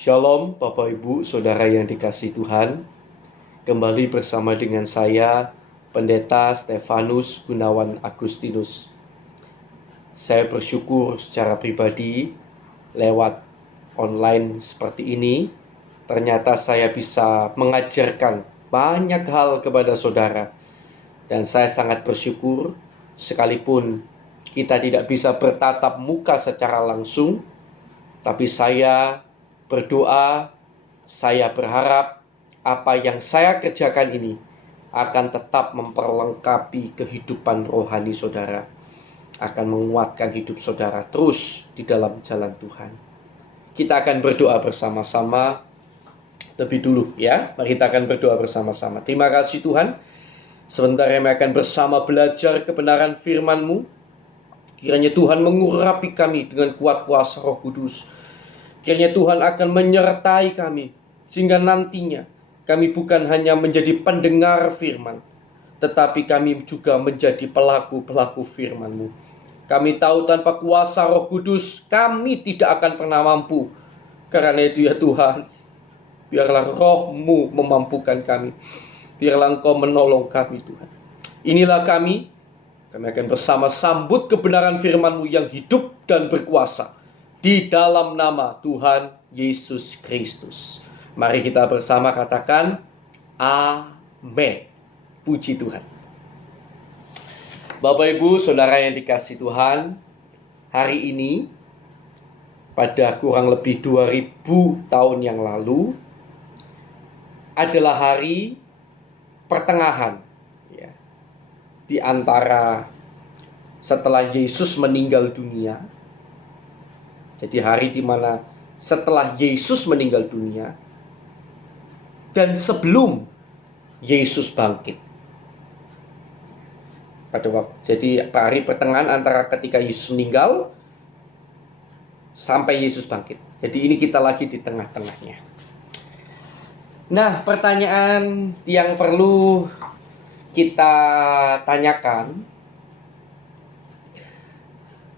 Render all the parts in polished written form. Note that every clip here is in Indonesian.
Shalom Bapak Ibu Saudara yang dikasihi Tuhan. Kembali bersama dengan saya Pendeta Stefanus Gunawan Agustinus. Saya bersyukur secara pribadi lewat online seperti ini, ternyata saya bisa mengajarkan banyak hal kepada saudara. Dan saya sangat bersyukur sekalipun kita tidak bisa bertatap muka secara langsung, tapi saya berdoa, saya berharap apa yang saya kerjakan ini akan tetap memperlengkapi kehidupan rohani saudara, akan menguatkan hidup saudara terus di dalam jalan Tuhan. Kita akan berdoa bersama-sama lebih dulu ya. Mari kita akan berdoa bersama-sama. Terima kasih Tuhan, sebentar kami akan bersama belajar kebenaran firman-Mu. Kiranya Tuhan mengurapi kami dengan kuat kuasa Roh Kudus. Kiranya Tuhan akan menyertai kami, sehingga nantinya kami bukan hanya menjadi pendengar firman, tetapi kami juga menjadi pelaku-pelaku firman-Mu. Kami tahu tanpa kuasa Roh Kudus, kami tidak akan pernah mampu. Karena itu ya Tuhan, biarlah Roh-Mu memampukan kami. Biarlah Engkau menolong kami Tuhan. Inilah kami akan bersama sambut kebenaran firman-Mu yang hidup dan berkuasa. Di dalam nama Tuhan Yesus Kristus. Mari kita bersama katakan Amin. Puji Tuhan. Bapak Ibu Saudara yang dikasihi Tuhan, hari ini pada kurang lebih 2000 tahun yang lalu adalah hari pertengahan ya, di antara setelah Yesus meninggal dunia. Jadi hari di mana setelah Yesus meninggal dunia dan sebelum Yesus bangkit. Jadi hari pertengahan antara ketika Yesus meninggal sampai Yesus bangkit. Jadi ini kita lagi di tengah-tengahnya. Nah, pertanyaan yang perlu kita tanyakan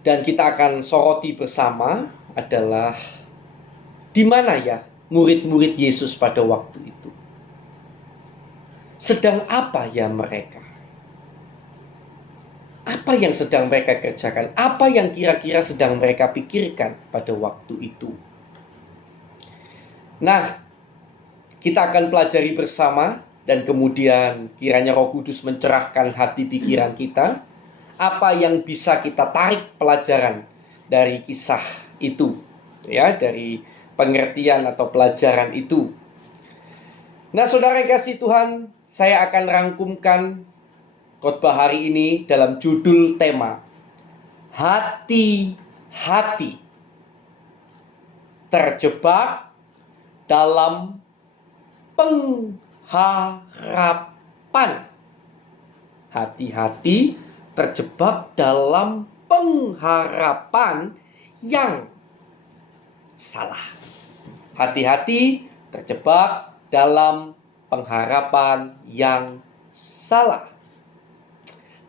dan kita akan soroti bersama adalah di mana ya murid-murid Yesus pada waktu itu? Sedang apa ya mereka? Apa yang sedang mereka kerjakan? Apa yang kira-kira sedang mereka pikirkan pada waktu itu? Nah, kita akan pelajari bersama dan kemudian kiranya Roh Kudus mencerahkan hati pikiran kita. Apa yang bisa kita tarik pelajaran dari kisah itu, ya, dari pengertian atau pelajaran itu. Nah, saudara yang kasih Tuhan, saya akan rangkumkan khotbah hari ini dalam judul tema hati-hati terjebak dalam pengharapan. Hati-hati terjebak dalam pengharapan yang salah. Hati-hati terjebak dalam pengharapan yang salah.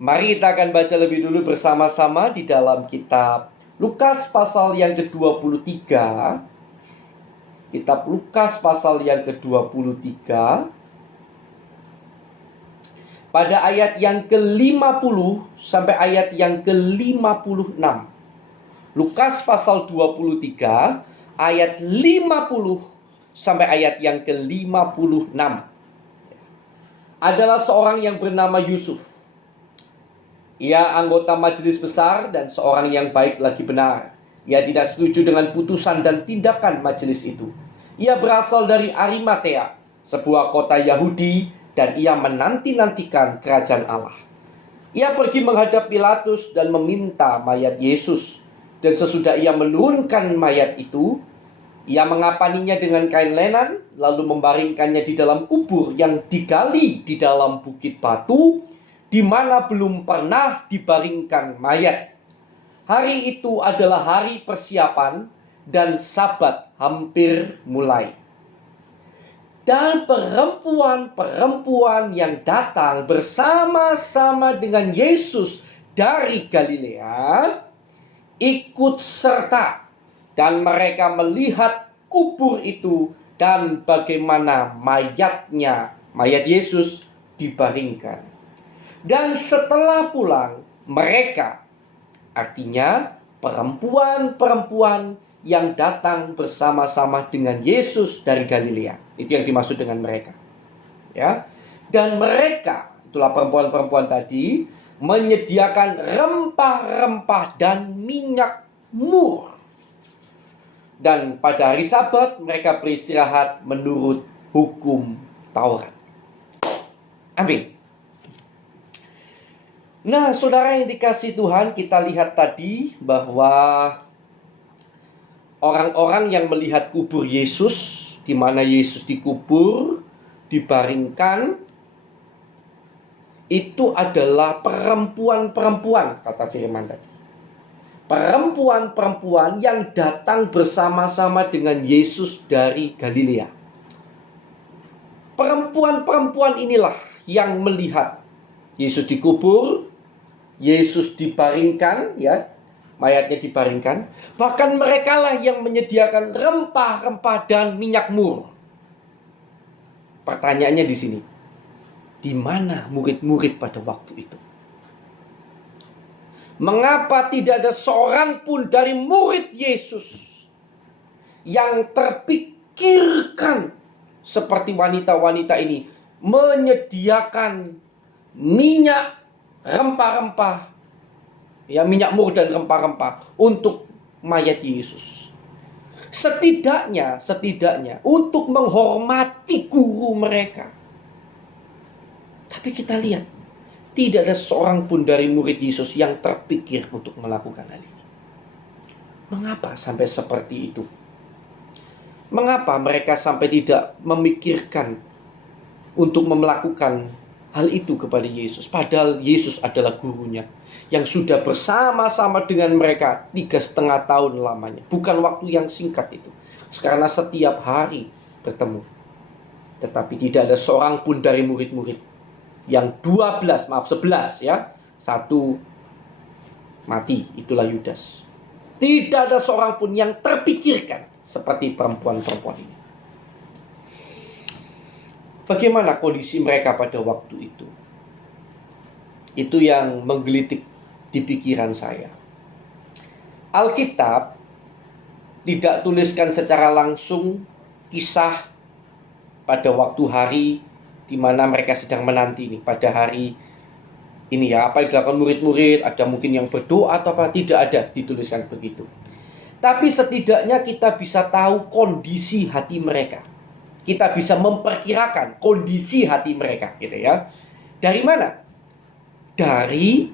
Mari kita akan baca lebih dulu bersama-sama di dalam kitab Lukas pasal yang ke-23. Kitab Lukas pasal yang ke-23. Pada ayat yang ke-50 sampai ayat yang ke-56. Lukas pasal 23 ayat 50 sampai ayat yang ke-56. Adalah seorang yang bernama Yusuf. Ia anggota majelis besar dan seorang yang baik lagi benar. Ia tidak setuju dengan putusan dan tindakan majelis itu. Ia berasal dari Arimatea, sebuah kota Yahudi, dan ia menanti-nantikan kerajaan Allah. Ia pergi menghadap Pilatus dan meminta mayat Yesus. Dan sesudah ia menurunkan mayat itu, ia mengapaninya dengan kain lenan, lalu membaringkannya di dalam kubur yang digali di dalam bukit batu, di mana belum pernah dibaringkan mayat. Hari itu adalah hari persiapan dan Sabat hampir mulai. Dan perempuan-perempuan yang datang bersama-sama dengan Yesus dari Galilea ikut serta, dan mereka melihat kubur itu dan bagaimana mayat Yesus dibaringkan. Dan setelah pulang, mereka, artinya perempuan-perempuan yang datang bersama-sama dengan Yesus dari Galilea. Itu yang dimaksud dengan mereka. Ya. Dan mereka, itulah perempuan-perempuan tadi, menyediakan rempah-rempah dan minyak mur. Dan pada hari Sabat mereka beristirahat menurut hukum Taurat. Amin. Nah, saudara yang dikasihi Tuhan, kita lihat tadi bahwa orang-orang yang melihat kubur Yesus, di mana Yesus dikubur, dibaringkan, itu adalah perempuan-perempuan, kata firman tadi. Perempuan-perempuan yang datang bersama-sama dengan Yesus dari Galilea. Perempuan-perempuan inilah yang melihat Yesus dikubur, Yesus dibaringkan, ya, mayatnya dibaringkan. Bahkan merekalah yang menyediakan rempah-rempah dan minyak mur. Pertanyaannya di sini, di mana murid-murid pada waktu itu? Mengapa tidak ada seorang pun dari murid Yesus yang terpikirkan seperti wanita-wanita ini menyediakan minyak rempah-rempah, ya, minyak mur dan rempah-rempah untuk mayat Yesus? Setidaknya untuk menghormati guru mereka. Tapi kita lihat, tidak ada seorang pun dari murid Yesus yang terpikir untuk melakukan hal ini. Mengapa sampai seperti itu? Mengapa mereka sampai tidak memikirkan untuk melakukan hal itu kepada Yesus? Padahal Yesus adalah gurunya yang sudah bersama-sama dengan mereka 3,5 tahun lamanya. Bukan waktu yang singkat itu, karena setiap hari bertemu. Tetapi tidak ada seorang pun dari murid-murid yang 11 ya, satu mati, itulah Yudas. Tidak ada seorang pun yang terpikirkan seperti perempuan-perempuan ini. Bagaimana kondisi mereka pada waktu itu? Itu yang menggelitik di pikiran saya. Alkitab tidak tuliskan secara langsung kisah pada waktu hari di mana mereka sedang menanti nih, pada hari ini, ya, apa yang dilakukan murid-murid, ada mungkin yang berdoa atau apa, tidak ada dituliskan begitu. Tapi setidaknya kita bisa tahu kondisi hati mereka. Kita bisa memperkirakan kondisi hati mereka, gitu ya. Dari mana? Dari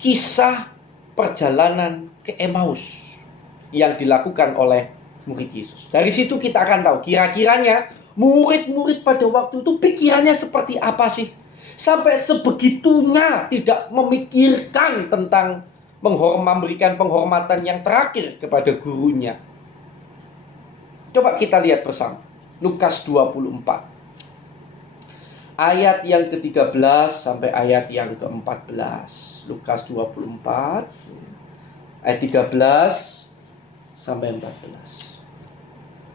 kisah perjalanan ke Emmaus yang dilakukan oleh murid Yesus. Dari situ kita akan tahu kira-kiranya murid-murid pada waktu itu pikirannya seperti apa sih? Sampai sebegitunya tidak memikirkan tentang memberikan penghormatan yang terakhir kepada gurunya. Coba kita lihat bersama. Lukas 24. Ayat yang ke-13 sampai ayat yang ke-14. Lukas 24. Ayat 13 sampai 14.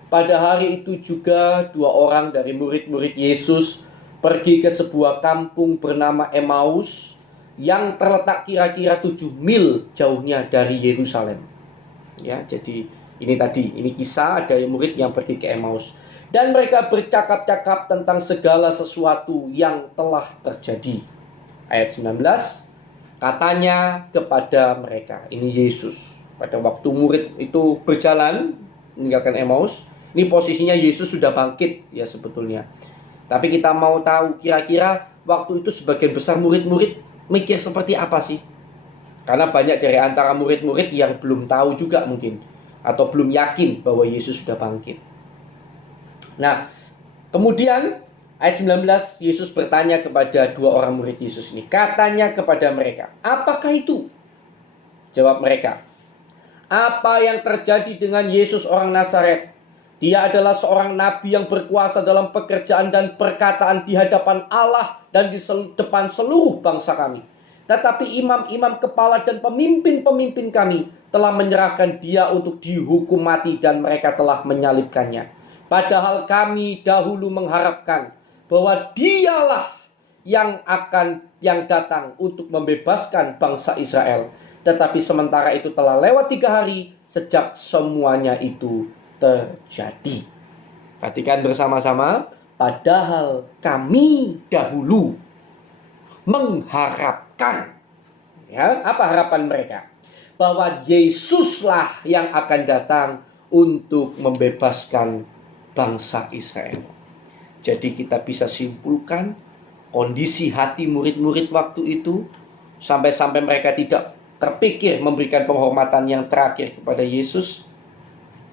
Pada hari itu juga 2 orang dari murid-murid Yesus pergi ke sebuah kampung bernama Emmaus yang terletak kira-kira 7 mil jauhnya dari Yerusalem. Ya, jadi ini kisah ada murid yang pergi ke Emmaus. Dan mereka bercakap-cakap tentang segala sesuatu yang telah terjadi. Ayat 19, katanya kepada mereka, ini Yesus. Pada waktu murid itu berjalan meninggalkan Emmaus, ini posisinya Yesus sudah bangkit ya sebetulnya. Tapi kita mau tahu kira-kira waktu itu sebagian besar murid-murid mikir seperti apa sih? Karena banyak dari antara murid-murid yang belum tahu juga mungkin, atau belum yakin bahwa Yesus sudah bangkit. Nah, kemudian ayat 19, Yesus bertanya kepada 2 orang murid Yesus ini. Katanya kepada mereka, apakah itu? Jawab mereka, apa yang terjadi dengan Yesus orang Nazaret? Dia adalah seorang nabi yang berkuasa dalam pekerjaan dan perkataan di hadapan Allah dan di depan seluruh bangsa kami. Tetapi imam-imam kepala dan pemimpin-pemimpin kami telah menyerahkan dia untuk dihukum mati dan mereka telah menyalibkannya. Padahal kami dahulu mengharapkan bahwa dialah yang datang untuk membebaskan bangsa Israel. Tetapi sementara itu telah lewat 3 hari sejak semuanya itu terjadi. Perhatikan bersama-sama. Padahal kami dahulu mengharapkan. Ya, apa harapan mereka? Bahwa Yesuslah yang akan datang untuk membebaskan bangsa Israel. Jadi kita bisa simpulkan kondisi hati murid-murid waktu itu, sampai-sampai mereka tidak terpikir memberikan penghormatan yang terakhir kepada Yesus,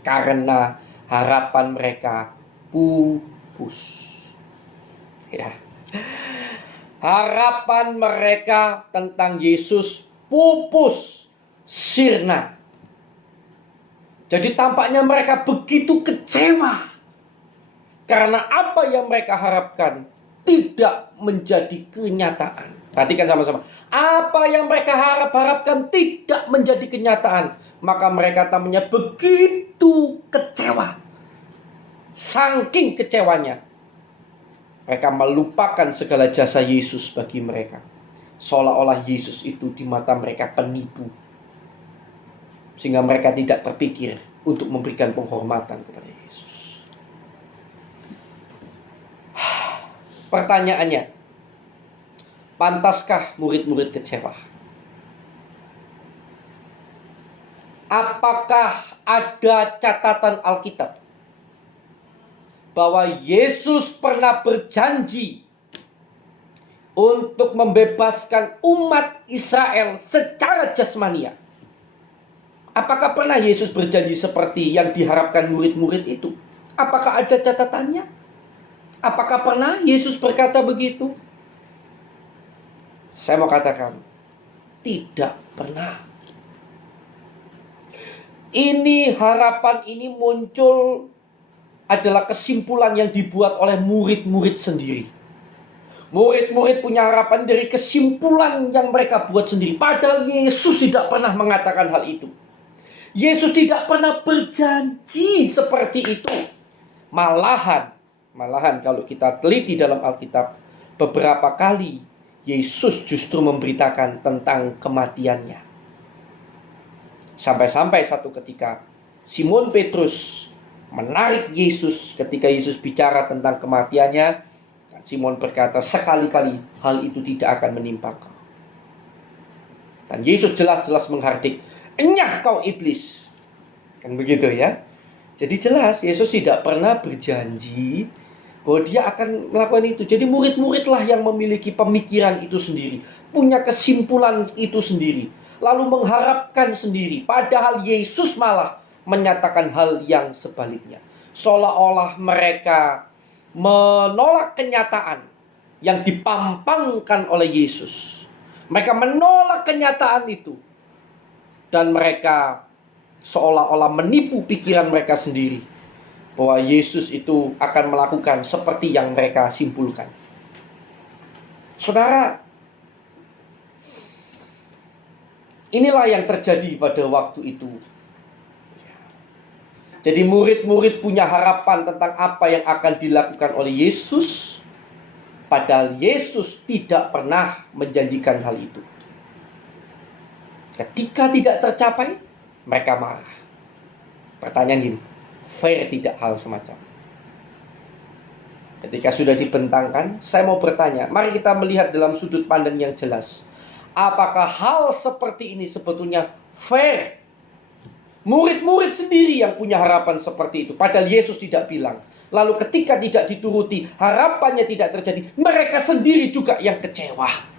karena harapan mereka pupus. Ya. Harapan mereka tentang Yesus pupus, sirna. Jadi tampaknya mereka begitu kecewa karena apa yang mereka harapkan tidak menjadi kenyataan. Perhatikan sama-sama. Apa yang mereka harapkan tidak menjadi kenyataan, maka mereka tampaknya begitu kecewa. Saking kecewanya, mereka melupakan segala jasa Yesus bagi mereka. Seolah-olah Yesus itu di mata mereka penipu, sehingga mereka tidak terpikir untuk memberikan penghormatan kepada Yesus. Pertanyaannya, pantaskah murid-murid kecewa? Apakah ada catatan Alkitab bahwa Yesus pernah berjanji untuk membebaskan umat Israel secara jasmania? Apakah pernah Yesus berjanji seperti yang diharapkan murid-murid itu? Apakah ada catatannya? Apakah pernah Yesus berkata begitu? Saya mau katakan, tidak pernah. Ini harapan ini muncul adalah kesimpulan yang dibuat oleh murid-murid sendiri. Murid-murid punya harapan dari kesimpulan yang mereka buat sendiri. Padahal Yesus tidak pernah mengatakan hal itu. Yesus tidak pernah berjanji seperti itu. Malahan kalau kita teliti dalam Alkitab, beberapa kali Yesus justru memberitakan tentang kematiannya. Sampai-sampai satu ketika Simon Petrus menarik Yesus ketika Yesus bicara tentang kematiannya. Simon berkata, sekali-kali hal itu tidak akan menimpa kau. Dan Yesus jelas-jelas menghardik, enyah kau iblis. Kan begitu ya. Jadi jelas Yesus tidak pernah berjanji bahwa dia akan melakukan itu. Jadi murid-muridlah yang memiliki pemikiran itu sendiri, punya kesimpulan itu sendiri, lalu mengharapkan sendiri. Padahal Yesus malah menyatakan hal yang sebaliknya. Seolah-olah mereka menolak kenyataan yang dipampangkan oleh Yesus. Mereka menolak kenyataan itu. Dan mereka seolah-olah menipu pikiran mereka sendiri, bahwa Yesus itu akan melakukan seperti yang mereka simpulkan. Saudara, inilah yang terjadi pada waktu itu. Jadi murid-murid punya harapan tentang apa yang akan dilakukan oleh Yesus, padahal Yesus tidak pernah menjanjikan hal itu. Ketika tidak tercapai, mereka marah. Pertanyaan gini, fair tidak hal semacam? Ketika sudah dibentangkan, saya mau bertanya, mari kita melihat dalam sudut pandang yang jelas. Apakah hal seperti ini sebetulnya fair? Murid-murid sendiri yang punya harapan seperti itu, padahal Yesus tidak bilang. Lalu ketika tidak dituruti, harapannya tidak terjadi, mereka sendiri juga yang kecewa.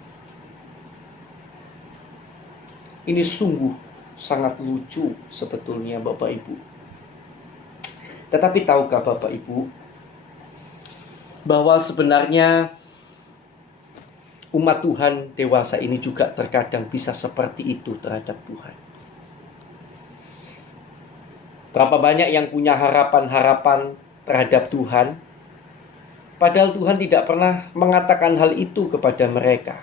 Ini sungguh sangat lucu sebetulnya Bapak Ibu. Tetapi tahukah Bapak Ibu bahwa sebenarnya umat Tuhan dewasa ini juga terkadang bisa seperti itu terhadap Tuhan. Berapa banyak yang punya harapan-harapan terhadap Tuhan, padahal Tuhan tidak pernah mengatakan hal itu kepada mereka.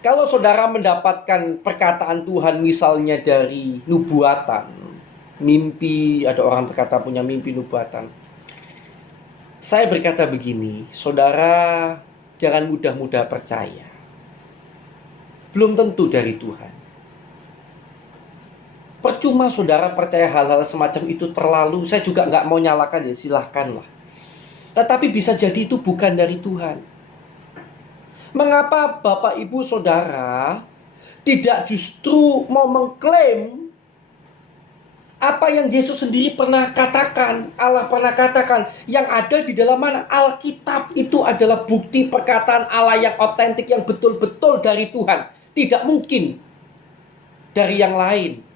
Kalau saudara mendapatkan perkataan Tuhan misalnya dari nubuatan, mimpi, ada orang berkata punya mimpi nubuatan. Saya berkata begini, saudara jangan mudah-mudah percaya. Belum tentu dari Tuhan. Percuma saudara percaya hal-hal semacam itu terlalu, saya juga nggak mau nyalakan ya, silahkanlah. Tetapi bisa jadi itu bukan dari Tuhan. Mengapa Bapak Ibu Saudara tidak justru mau mengklaim apa yang Yesus sendiri pernah katakan, Allah pernah katakan, yang ada di dalam mana? Alkitab itu adalah bukti perkataan Allah yang otentik, yang betul-betul dari Tuhan. Tidak mungkin dari yang lain.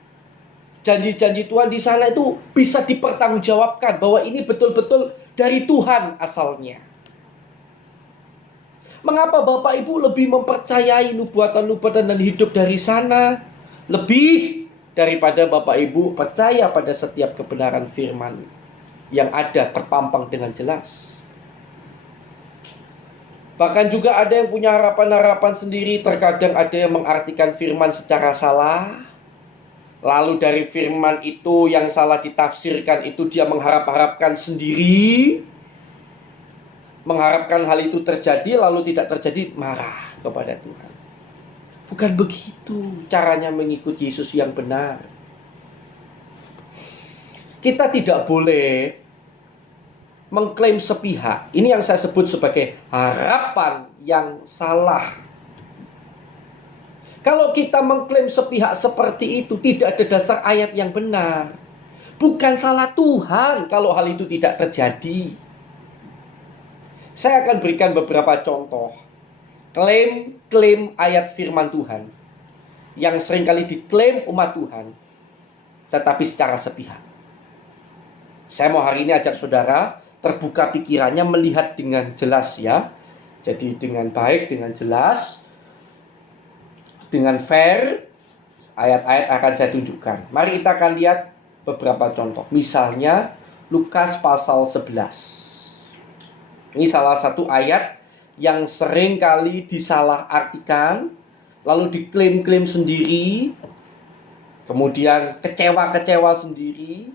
Janji-janji Tuhan di sana itu bisa dipertanggungjawabkan bahwa ini betul-betul dari Tuhan asalnya. Mengapa Bapak Ibu lebih mempercayai nubuatan-nubuatan dan hidup dari sana lebih daripada Bapak Ibu percaya pada setiap kebenaran firman yang ada terpampang dengan jelas? Bahkan juga ada yang punya harapan-harapan sendiri. Terkadang ada yang mengartikan firman secara salah. Lalu dari firman itu yang salah ditafsirkan itu dia mengharap-harapkan sendiri, mengharapkan hal itu terjadi, lalu tidak terjadi, marah kepada Tuhan. Bukan begitu caranya mengikut Yesus yang benar. Kita tidak boleh mengklaim sepihak. Ini yang saya sebut sebagai harapan yang salah. Kalau kita mengklaim sepihak seperti itu, tidak ada dasar ayat yang benar. Bukan salah Tuhan kalau hal itu tidak terjadi. Saya akan berikan beberapa contoh klaim ayat firman Tuhan yang seringkali diklaim umat Tuhan, tetapi secara sepihak. Saya mau hari ini ajak saudara terbuka pikirannya, melihat dengan jelas ya. Jadi dengan baik, dengan jelas, dengan fair, ayat-ayat akan saya tunjukkan. Mari kita akan lihat beberapa contoh. Misalnya Lukas pasal 11. Ini salah satu ayat yang sering kali disalah-artikan, lalu diklaim-klaim sendiri, kemudian kecewa-kecewa sendiri,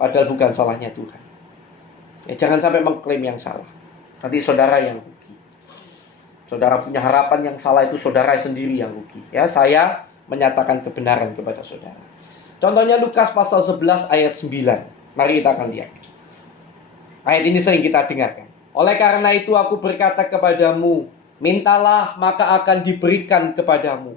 padahal bukan salahnya Tuhan. Ya, jangan sampai mengklaim yang salah. Nanti saudara yang rugi. Saudara punya harapan yang salah, itu saudara sendiri yang rugi. Ya, saya menyatakan kebenaran kepada saudara. Contohnya Lukas pasal 11 ayat 9. Mari kita akan lihat. Ayat ini sering kita dengarkan. Oleh karena itu aku berkata kepadamu, mintalah maka akan diberikan kepadamu.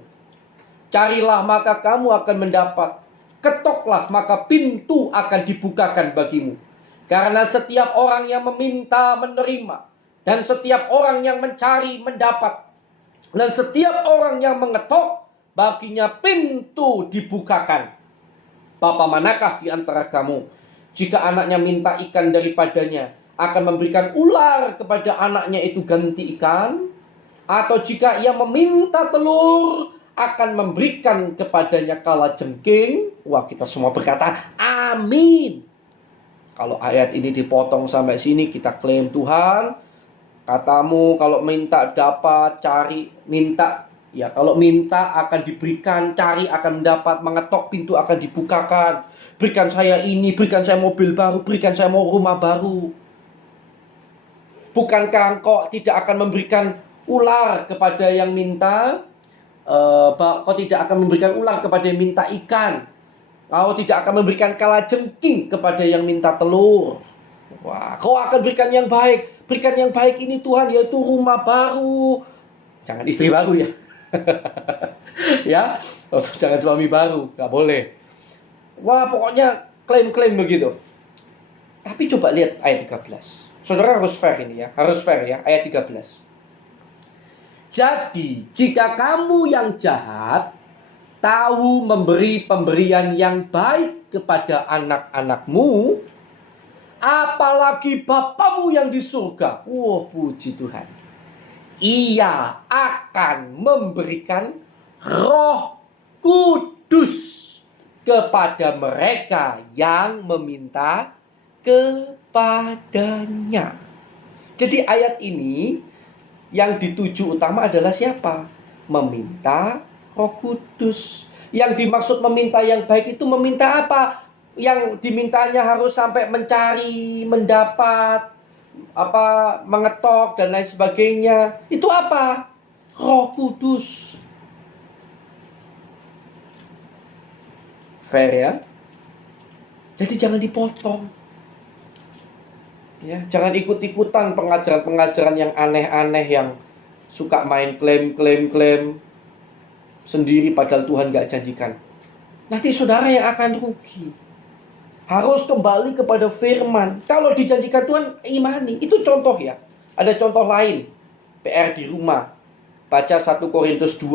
Carilah maka kamu akan mendapat. Ketoklah maka pintu akan dibukakan bagimu. Karena setiap orang yang meminta menerima. Dan setiap orang yang mencari mendapat. Dan setiap orang yang mengetok, baginya pintu dibukakan. Bapa manakah di antara kamu, jika anaknya minta ikan daripadanya, akan memberikan ular kepada anaknya itu ganti ikan? Atau jika ia meminta telur, akan memberikan kepadanya kalajengking? Wah, kita semua berkata, amin. Kalau ayat ini dipotong sampai sini, kita klaim Tuhan, katamu kalau minta dapat, cari, minta. Ya, kalau minta akan diberikan, cari akan mendapat, mengetok pintu akan dibukakan. Berikan saya ini, berikan saya mobil baru, berikan saya mau rumah baru. Bukankah engkau tidak akan memberikan ular kepada yang minta? Kau tidak akan memberikan ular kepada yang minta ikan. Kau tidak akan memberikan kalajengking kepada yang minta telur. Wah, kau akan berikan yang baik. Berikan yang baik ini Tuhan, yaitu rumah baru. Jangan istri baru ya. Ya, jangan suami baru, gak boleh. Wah, pokoknya klaim-klaim begitu. Tapi coba lihat ayat 13. Saudara harus fair ini ya, harus fair ya, ayat 13. Jadi, jika kamu yang jahat tahu memberi pemberian yang baik kepada anak-anakmu, apalagi Bapamu yang di surga. Wah, puji Tuhan. Ia akan memberikan Roh Kudus kepada mereka yang meminta kepadanya. Jadi ayat ini Yang dituju utama adalah siapa? Meminta Roh Kudus. Yang dimaksud meminta yang baik itu meminta apa? Yang dimintanya harus sampai mencari, mendapat, mengetok dan lain sebagainya. Itu apa? Roh Kudus. Fair ya? Jadi jangan dipotong. Ya, jangan ikut-ikutan pengajaran-pengajaran yang aneh-aneh yang suka main klaim sendiri padahal Tuhan gak janjikan. Nanti saudara yang akan rugi. Harus kembali kepada firman. Kalau dijanjikan Tuhan, imani. Itu contoh ya. Ada contoh lain. PR di rumah. Baca 1 Korintus 2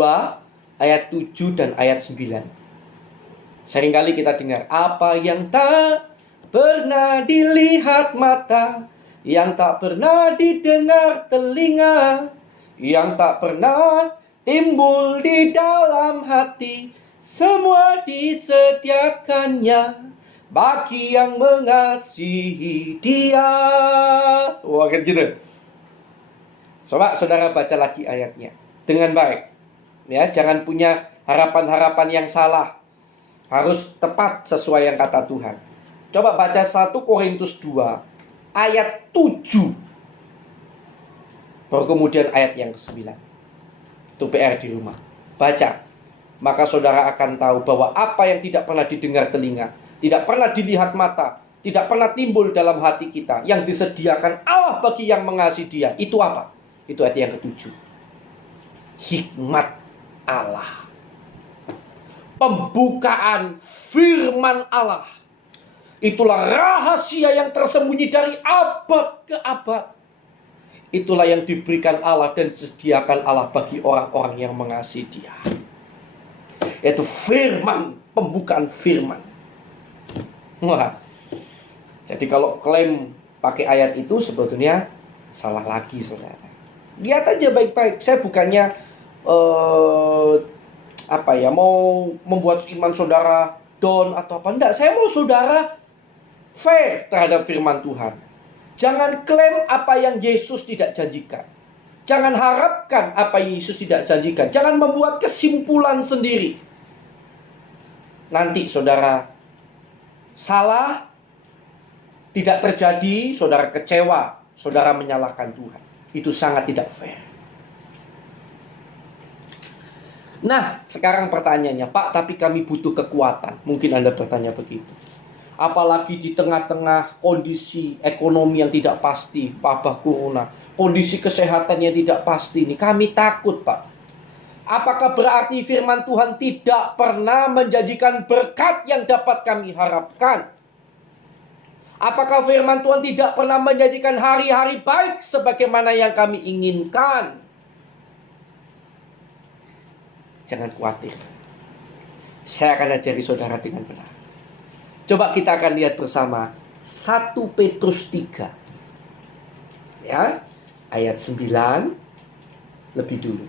ayat 7 dan ayat 9. Seringkali kita dengar, apa yang tak pernah dilihat mata, yang tak pernah didengar telinga, yang tak pernah timbul di dalam hati, semua disediakannya bagi yang mengasihi Dia. Wah, kan gitu. Coba saudara baca lagi ayatnya dengan baik. Ya, jangan punya harapan-harapan yang salah. Harus tepat sesuai yang kata Tuhan. Coba baca 1 Korintus 2 ayat 7. Baru kemudian ayat yang ke-9. Itu PR di rumah. Baca. Maka saudara akan tahu bahwa apa yang tidak pernah didengar telinga, tidak pernah dilihat mata, tidak pernah timbul dalam hati kita, yang disediakan Allah bagi yang mengasihi Dia. Itu apa? Itu ayat yang ke-7. Hikmat Allah. Pembukaan firman Allah. Itulah rahasia yang tersembunyi dari abad ke abad. Itulah yang diberikan Allah dan disediakan Allah bagi orang-orang yang mengasihi Dia. Yaitu firman, pembukaan firman. Wah. Jadi kalau klaim pakai ayat itu sebetulnya salah lagi, saudara. Lihat aja baik-baik. Saya bukannya mau membuat iman saudara down atau apa. Enggak, saya mau saudara fair terhadap firman Tuhan. Jangan klaim apa yang Yesus tidak janjikan. Jangan harapkan apa yang Yesus tidak janjikan. Jangan membuat kesimpulan sendiri. Nanti saudara salah, tidak terjadi, saudara kecewa, saudara menyalahkan Tuhan. Itu sangat tidak fair. Nah, sekarang pertanyaannya, Pak, tapi kami butuh kekuatan. Mungkin Anda bertanya begitu. Apalagi di tengah-tengah kondisi ekonomi yang tidak pasti, wabah corona, kondisi kesehatan yang tidak pasti ini. Kami takut, Pak. Apakah berarti firman Tuhan tidak pernah menjanjikan berkat yang dapat kami harapkan? Apakah firman Tuhan tidak pernah menjanjikan hari-hari baik sebagaimana yang kami inginkan? Jangan khawatir. Saya akan ajari saudara dengan benar. Coba kita akan lihat bersama 1 Petrus 3. Ya, ayat 9 lebih dulu.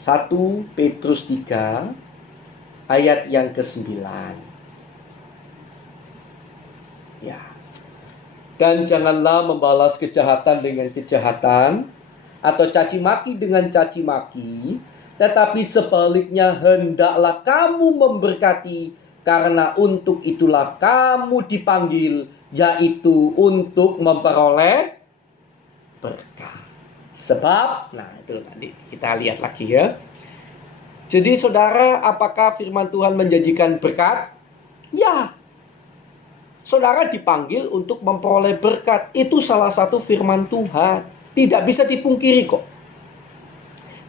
1 Petrus 3 ayat yang ke-9. Ya. Dan janganlah membalas kejahatan dengan kejahatan, atau caci maki dengan caci maki, tetapi sebaliknya hendaklah kamu memberkati, karena untuk itulah kamu dipanggil, yaitu untuk memperoleh berkat. Sebab, nah itu tadi kita lihat lagi ya. Jadi saudara, apakah firman Tuhan menjanjikan berkat? Ya. Saudara dipanggil untuk memperoleh berkat. Itu salah satu firman Tuhan. Tidak bisa dipungkiri kok.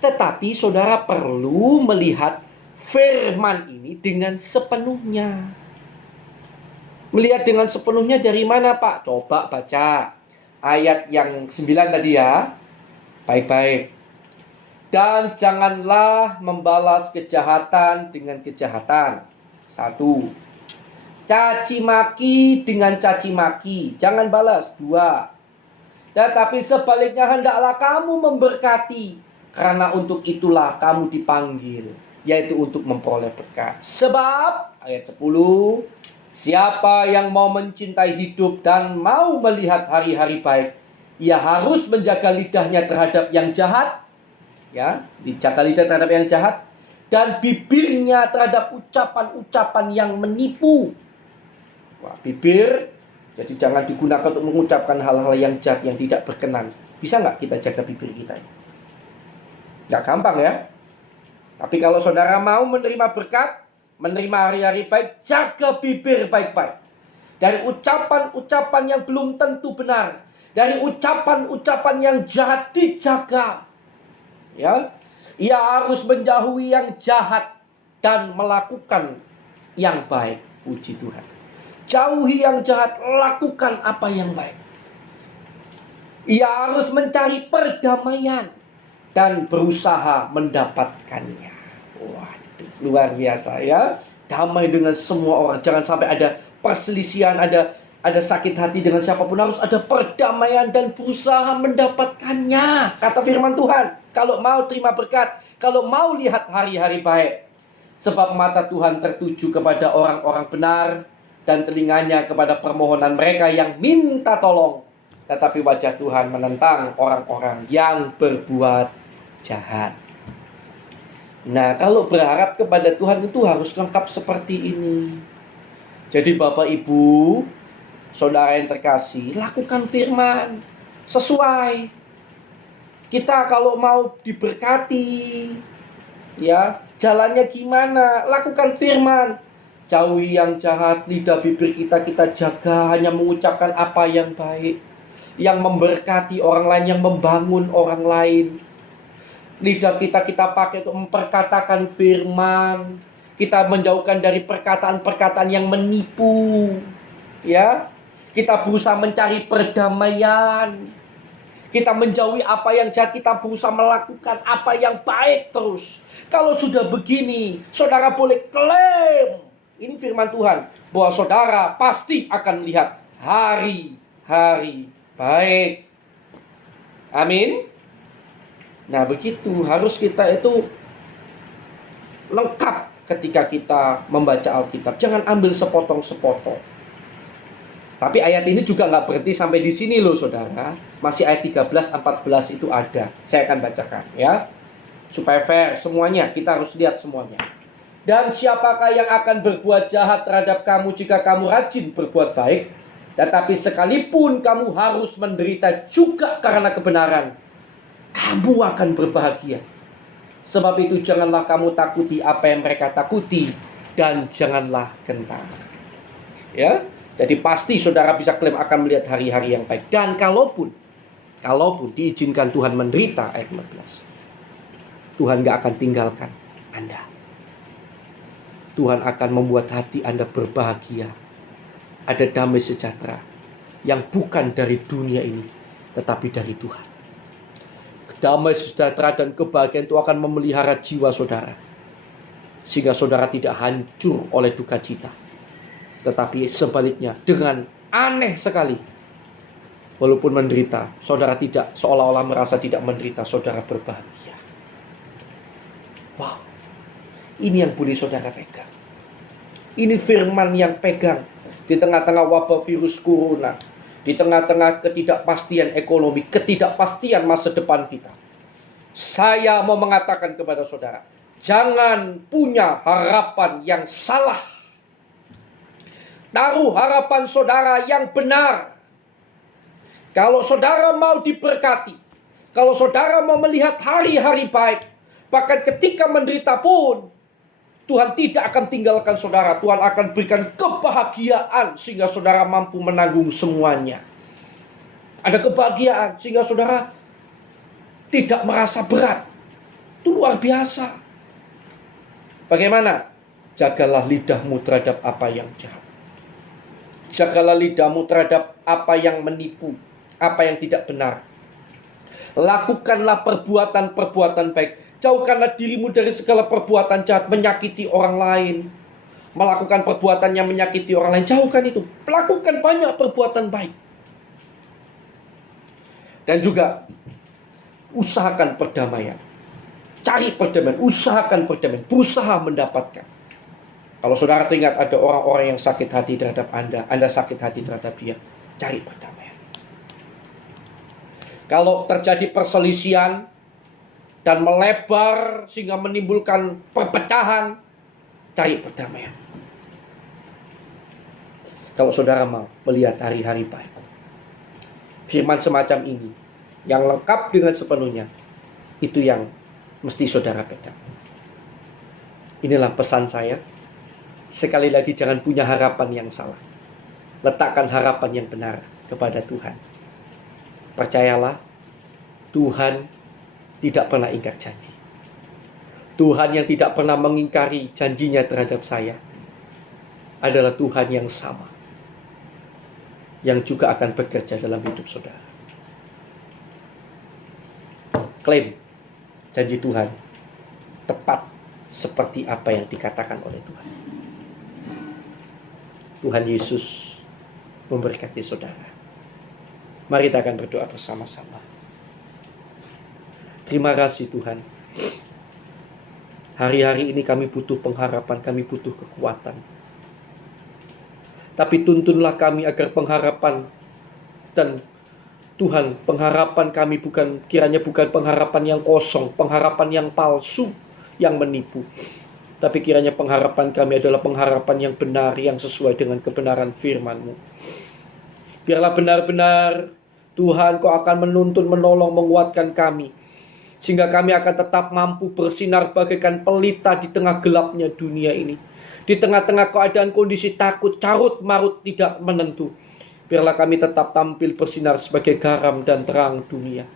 Tetapi saudara perlu melihat firman ini dengan sepenuhnya. Melihat dengan sepenuhnya dari mana, Pak? Coba baca ayat yang 9 tadi ya. Baik-baik. Dan janganlah membalas kejahatan dengan kejahatan. 1. Caci maki dengan caci maki. Jangan balas. 2. Tetapi sebaliknya hendaklah kamu memberkati, karena untuk itulah kamu dipanggil, yaitu untuk memperoleh berkat. Sebab, ayat 10, siapa yang mau mencintai hidup dan mau melihat hari-hari baik, Ia harus menjaga lidahnya terhadap yang jahat, ya, dijaga lidah terhadap yang jahat, dan bibirnya terhadap ucapan-ucapan yang menipu. Wah, bibir, jadi jangan digunakan untuk mengucapkan hal-hal yang jahat, yang tidak berkenan. Bisa nggak kita jaga bibir kita? Nggak gampang ya. Tapi kalau saudara mau menerima berkat, menerima hari-hari baik, jaga bibir baik-baik. Dari ucapan-ucapan yang belum tentu benar, dari ucapan-ucapan yang jahat, dijaga. Ya, ia harus menjauhi yang jahat dan melakukan yang baik. Puji Tuhan. Jauhi yang jahat, lakukan apa yang baik. Ia harus mencari perdamaian dan berusaha mendapatkannya. Wah, luar biasa ya. Damai dengan semua orang. Jangan sampai ada perselisihan, ada sakit hati dengan siapapun. Harus ada perdamaian dan berusaha mendapatkannya. Kata firman Tuhan, kalau mau terima berkat, kalau mau lihat hari-hari baik. Sebab mata Tuhan tertuju kepada orang-orang benar, dan telinganya kepada permohonan mereka yang minta tolong. Tetapi wajah Tuhan menentang orang-orang yang berbuat jahat. Nah, kalau berharap kepada Tuhan itu harus lengkap seperti ini. Jadi Bapak Ibu, saudara yang terkasih, lakukan firman sesuai. Kita kalau mau diberkati, ya, jalannya gimana? Lakukan firman. Jauhi yang jahat, lidah bibir kita jaga, hanya mengucapkan apa yang baik, yang memberkati orang lain, yang membangun orang lain. Lidah kita pakai untuk memperkatakan firman. Kita menjauhkan dari perkataan-perkataan yang menipu. Ya, kita berusaha mencari perdamaian. Kita menjauhi apa yang jahat, kita berusaha melakukan apa yang baik terus. Kalau sudah begini, saudara boleh klaim. Ini firman Tuhan, bahwa saudara pasti akan melihat hari-hari baik. Amin. Nah, begitu harus kita itu lengkap ketika kita membaca Alkitab. Jangan ambil sepotong-sepotong. Tapi ayat ini juga nggak berhenti sampai di sini loh saudara. Masih ayat 13, 14 itu ada. Saya akan bacakan ya. Supaya fair semuanya, kita harus lihat semuanya. Dan siapakah yang akan berbuat jahat terhadap kamu jika kamu rajin berbuat baik? Tetapi sekalipun kamu harus menderita juga karena kebenaran, kamu akan berbahagia. Sebab itu janganlah kamu takuti apa yang mereka takuti, dan janganlah gentar. Ya, jadi pasti saudara bisa klaim akan melihat hari-hari yang baik. Dan kalaupun diizinkan Tuhan menderita, ayat 14, Tuhan gak akan tinggalkan Anda. Tuhan akan membuat hati Anda berbahagia. Ada damai sejahtera yang bukan dari dunia ini, tetapi dari Tuhan. Damai sejahtera dan kebahagiaan itu akan memelihara jiwa saudara, sehingga saudara tidak hancur oleh duka cita. Tetapi sebaliknya, dengan aneh sekali, walaupun menderita, saudara tidak seolah-olah merasa tidak menderita, saudara berbahagia. Wow, ini yang boleh saudara pegang. Ini firman yang pegang di tengah-tengah wabah virus corona, di tengah-tengah ketidakpastian ekonomi, ketidakpastian masa depan kita. Saya mau mengatakan kepada saudara, jangan punya harapan yang salah. Taruh harapan saudara yang benar. Kalau saudara mau diberkati, kalau saudara mau melihat hari-hari baik, bahkan ketika menderita pun, Tuhan tidak akan tinggalkan saudara. Tuhan akan berikan kebahagiaan sehingga saudara mampu menanggung semuanya. Ada kebahagiaan sehingga saudara tidak merasa berat. Itu luar biasa. Bagaimana? Jagalah lidahmu terhadap apa yang jahat. Jagalah lidahmu terhadap apa yang menipu, apa yang tidak benar. Lakukanlah perbuatan-perbuatan baik. Jauhkanlah dirimu dari segala perbuatan jahat, menyakiti orang lain, melakukan perbuatan yang menyakiti orang lain. Jauhkan itu. Lakukan banyak perbuatan baik. Dan juga usahakan perdamaian. Cari perdamaian, usahakan perdamaian, berusaha mendapatkan. Kalau saudara teringat ada orang-orang yang sakit hati terhadap Anda sakit hati terhadap dia, cari perdamaian. Kalau terjadi perselisihan dan melebar sehingga menimbulkan perpecahan, cari perdamaian. Kalau saudara mau melihat hari-hari baik, firman semacam ini yang lengkap dengan sepenuhnya, itu yang mesti saudara pegang. Inilah pesan saya. Sekali lagi, jangan punya harapan yang salah. Letakkan harapan yang benar kepada Tuhan. Percayalah, Tuhan tidak pernah ingkar janji. Tuhan yang tidak pernah mengingkari janjinya terhadap saya adalah Tuhan yang sama, yang juga akan bekerja dalam hidup saudara. Klaim janji Tuhan tepat seperti apa yang dikatakan oleh Tuhan. Tuhan Yesus memberkati saudara. Mari kita akan berdoa bersama-sama. Terima kasih Tuhan. Hari-hari ini kami butuh pengharapan, kami butuh kekuatan. Tapi tuntunlah kami agar pengharapan dan Tuhan, pengharapan kami kiranya bukan pengharapan yang kosong, pengharapan yang palsu, yang menipu. Tapi kiranya pengharapan kami adalah pengharapan yang benar, yang sesuai dengan kebenaran firman-Mu. Biarlah benar-benar Tuhan, Kau akan menuntun, menolong, menguatkan kami, sehingga kami akan tetap mampu bersinar bagaikan pelita di tengah gelapnya dunia ini. Di tengah-tengah keadaan kondisi takut, carut marut, tidak menentu, biarlah kami tetap tampil bersinar sebagai garam dan terang dunia.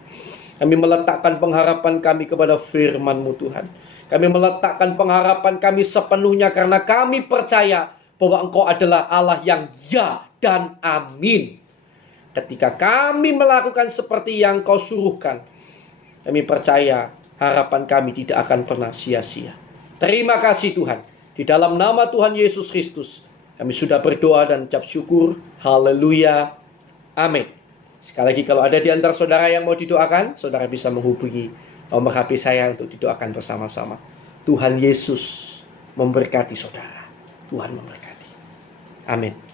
Kami meletakkan pengharapan kami kepada firman-Mu Tuhan. Kami meletakkan pengharapan kami sepenuhnya karena kami percaya bahwa Engkau adalah Allah yang ya dan amin. Ketika kami melakukan seperti yang Kau suruhkan, kami percaya harapan kami tidak akan pernah sia-sia. Terima kasih Tuhan. Di dalam nama Tuhan Yesus Kristus, kami sudah berdoa dan ucap syukur. Haleluya. Amin. Sekali lagi, kalau ada di antara saudara yang mau didoakan, saudara bisa menghubungi nomor HP saya untuk didoakan bersama-sama. Tuhan Yesus memberkati saudara. Tuhan memberkati. Amin.